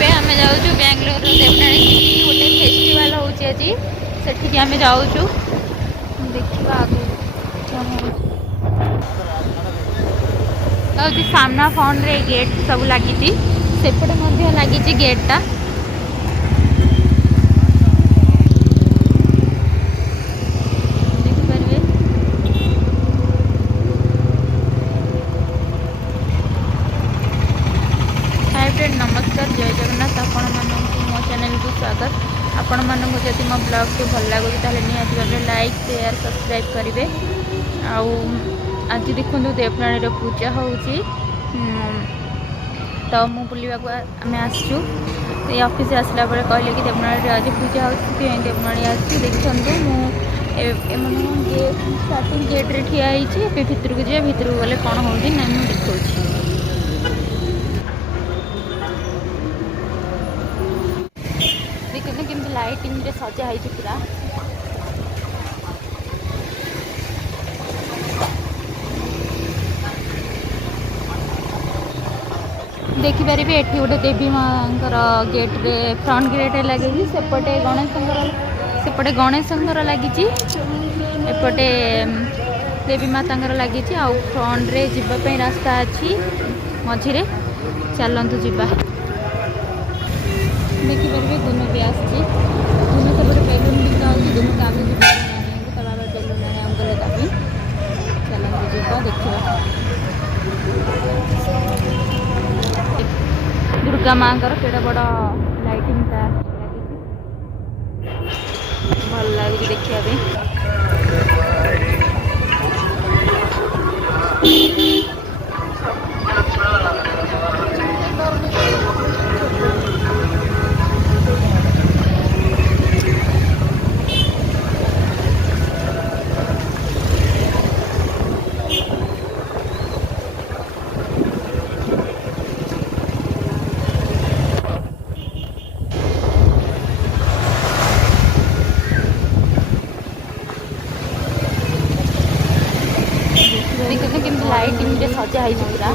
ଏବେ ଆମେ ଯାଉଛୁ ବାଙ୍ଗାଲୋରର ଦେବନାଣୀ ସିଟି ଗୋଟେ ଫେଷ୍ଟିଭାଲ ହେଉଛି ଆଜି ସେଠିକି ଆମେ ଯାଉଛୁ ଦେଖିବା ଆଗକୁ କ'ଣ ହେଉଛି। ଯାଉଛି ସାମ୍ନା ଫ୍ରଣ୍ଟରେ ଗେଟ୍ ସବୁ ଲାଗିଛି ସେପଟେ ମଧ୍ୟ ଲାଗିଛି ଗେଟ୍ଟା। ଦେଖିପାରିବେ हाय फ्रेंड नमस्कार जय जगन्नाथ आपण मानक मो चैनल को स्वागत। आपण मानक जदि मो ब्लॉग टी भल लगुच ताले निहाती भाबे लाइक शेयर सब्सक्राइब करेंगे। आउ आज देखो देवनाणी पूजा होउची तो मु बुलवा आम आसचु ये ऑफिस आसला बेले कहले कि देवनाणी आज पूजा होती देवनाणी आसची देखु गेट स्टार्टिंग गेट रे ठिया होती भितर को जाए भितर को गले कौन हो ना मुझे देखा देखते केमती लाइटिंग रे सजा है पूरा देखिपारे ये गोटे देवी माँ गेट रे फ्रंट गेट लगे सेपटे सेपटे गणेश लगी एपटे देवी माता लगी आउ फ्रंट रे जीवाई रास्ता अच्छी मझिरे चलतु जीवा देखिपारे दुन भी आसुन सेपटे बेलून बिका दुन का भी बाबा बेलून आने दाबी चलतु जीवा देखा दुर्गा माँ केड़ा बड़ लाइटिंग भल लगे देखा देखते लाइटिंग रे सजा है पूरा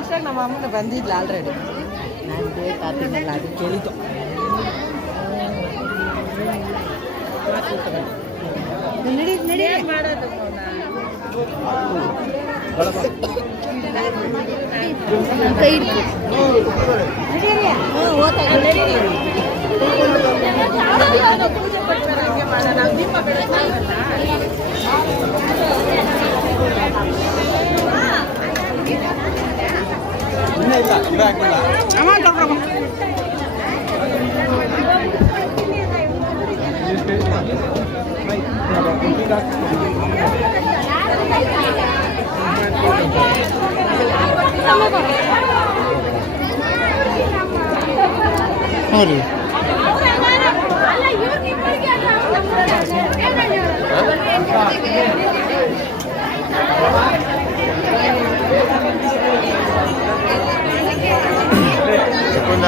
ಆಶಾಗ ನಮ್ಮ ಅಮ್ಮನ ಬಂದಿದ್ಲ ಆಲ್ರೆಡಿ ನಾನು ಡೇಟ್ ಆತಿನಲ್ಲ ಅದು ಕೇಳಿದ್ದು ನಡಿ ನಡಿ ಮಾಡೋದು ಕೈ ಹಿಡ್ಕೊ ನಡೀರಿ ಓದ್ತಾಗ ನಡೀರಿ ಪೂಜೆ ಕೊಡ್ತಾರೆ ಹಂಗೆ ಮಾಡೋಣ ದೀಪ ಬೆಳಗ್ತಾರಲ್ಲ देखते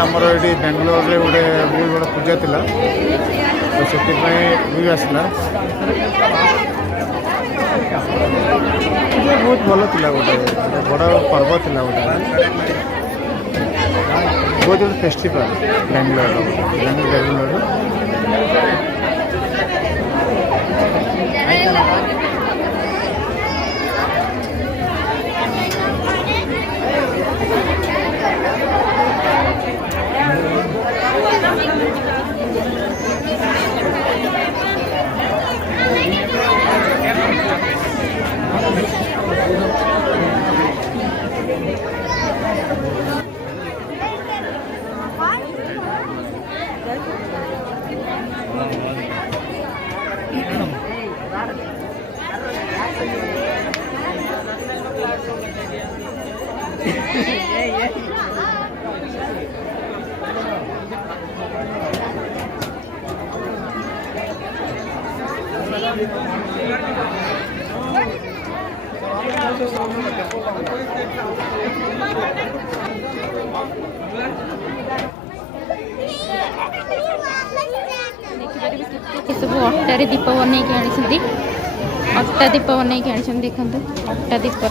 आमर ये बेंगलोर में गोटे बहुत बड़ा पूजा थिला तो से भी आसला बहुत भल थिला गोटे बड़ पर्व थिला गोटे बहुत बड़ा फेस्टिवल बेंगलोर सब अटारे दीप बन अट्टा दीप बन देखो अट्टा दीप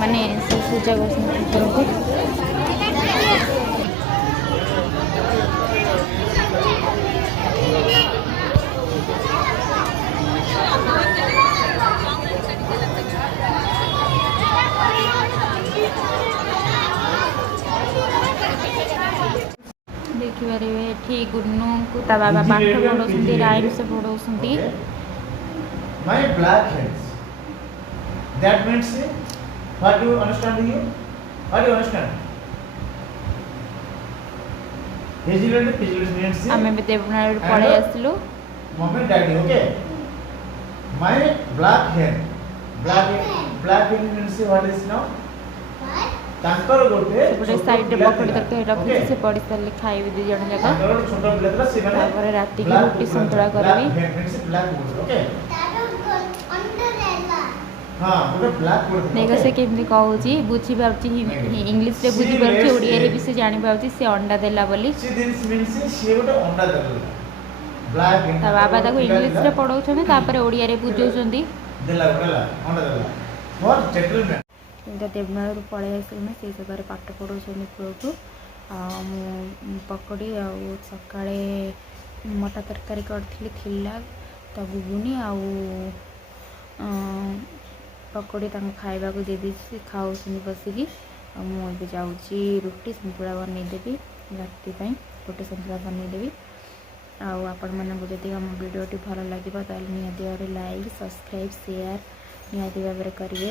माने सब पूजा कर देखिए ये गुन्नू को ता बाबा पाठ पढ़ाऊँ राइम से पढ़ाऊँ My black hands. That means what do you understand here? What do you understand? Vigilant means आमे भी देवनागरी पढ़े आसलु moment daddy, okay? My black hand. Black hand means what is now? तांकर गोटे गोटे साइड रे पकड़ करके रखि से पड़ी साले खाइबे दि जण जगह छोटा बिलेतरा से माने तापर राती की रोटी संतरा करबी ओके हां गोटे ब्लैक बोर्ड देखो से केमती कहूची बुझी पाउची इंग्लिश रे बुझी पाउची ओडिया रे भी से जानि पाउची से अंडा देला बोली सी दिस मींस सी गोटे अंडा देला ब्लैक ता बाबा ताको इंग्लिश रे पढाउछन तापर ओडिया रे बुझौछंदी देला अंडा देला फॉर जेंटलमैन इनका देवनागरी पढ़े आसलुना से जगह पाठ पढ़ाऊँ पुआ को पकड़ी सकाଳେ मटा तरकारी करी तो गुगुनी पकड़ी खावा को दे दी खाऊ बसिकी मुझे जाऊँगी रुटी संतुला बनईदेवी राति रुटी संतुला बनईदेवी आपण मानक जदि आम भिडियोटी भल लगे निहाती भाव लाइक सब्सक्राइब शेयर निहाती भाव करेंगे।